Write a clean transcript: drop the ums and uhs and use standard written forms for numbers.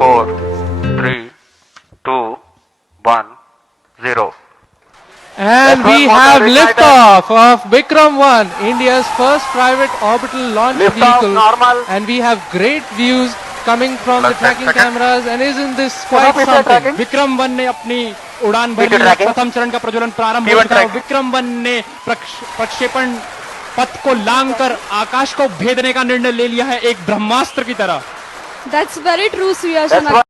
4, 3, 2, 1, 0. And we have liftoff of Vikram-1, India's first private orbital launch vehicle. Normal. And we have great views coming from the Plus tracking 10 seconds. cameras. And isn't this quite something? विक्रम-1 ने अपनी उड़ान भर ली। प्रथम चरण का प्रज्वलन प्रारंभ हो चुका है। विक्रम-1 ने प्रक्षेपण पथ को लांघकर आकाश को भेदने का निर्णय ले लिया है, एक ब्रह्मास्त्र की तरह। That's very true, Suyash.